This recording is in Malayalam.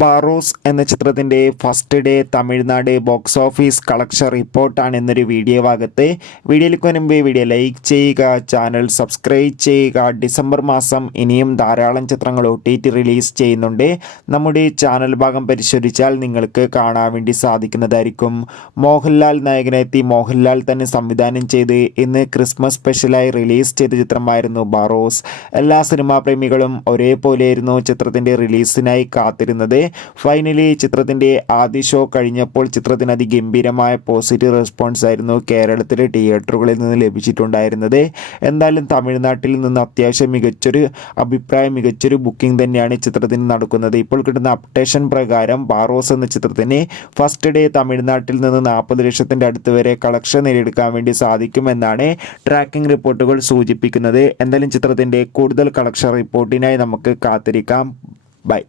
ബാറോസ് എന്ന ചിത്രത്തിൻ്റെ first day Tamil Nadu box office collection റിപ്പോർട്ടാണ് എന്നൊരു വീഡിയോ ഭാഗത്ത്. വീഡിയോയിലേക്ക് മുൻപ് വീഡിയോ ലൈക്ക് ചെയ്യുക, ചാനൽ സബ്സ്ക്രൈബ് ചെയ്യുക. ഡിസംബർ മാസം ഇനിയും ധാരാളം ചിത്രങ്ങൾ OTT റിലീസ് ചെയ്യുന്നുണ്ട്. നമ്മുടെ ചാനൽ ഭാഗം പരിശോധിച്ചാൽ നിങ്ങൾക്ക് കാണാൻ വേണ്ടി സാധിക്കുന്നതായിരിക്കും. മോഹൻലാൽ നായകനെത്തി മോഹൻലാൽ തന്നെ സംവിധാനം ചെയ്ത് ഇന്ന് ക്രിസ്മസ് സ്പെഷ്യലായി റിലീസ് ചെയ്ത ചിത്രമായിരുന്നു ബാറോസ്. എല്ലാ സിനിമാ പ്രേമികളും ഒരേപോലെയായിരുന്നു ചിത്രത്തിൻ്റെ റിലീസിനായി കാത്തിരുന്നത്. ഫൈനലി ചിത്രത്തിൻ്റെ ആദ്യ ഷോ കഴിഞ്ഞപ്പോൾ ചിത്രത്തിന് അതിഗംഭീരമായ പോസിറ്റീവ് റെസ്പോൺസ് ആയിരുന്നു കേരളത്തിലെ തിയേറ്ററുകളിൽ നിന്ന് ലഭിച്ചിട്ടുണ്ടായിരുന്നത്. എന്തായാലും തമിഴ്നാട്ടിൽ നിന്ന് അത്യാവശ്യം മികച്ചൊരു അഭിപ്രായം, മികച്ചൊരു ബുക്കിംഗ് തന്നെയാണ് ചിത്രത്തിന് നടക്കുന്നത്. ഇപ്പോൾ കിട്ടുന്ന അപ്ഡേഷൻ പ്രകാരം ബാറോസ് എന്ന ചിത്രത്തിന് ഫസ്റ്റ് ഡേ തമിഴ്നാട്ടിൽ നിന്ന് 40 ലക്ഷത്തിൻ്റെ അടുത്ത് വരെ കളക്ഷൻ നേടിയെടുക്കാൻ വേണ്ടി സാധിക്കുമെന്നാണ് ട്രാക്കിംഗ് റിപ്പോർട്ടുകൾ സൂചിപ്പിക്കുന്നത്. എന്തായാലും ചിത്രത്തിൻ്റെ കൂടുതൽ കളക്ഷൻ റിപ്പോർട്ടിനായി നമുക്ക് കാത്തിരിക്കാം. ബൈ.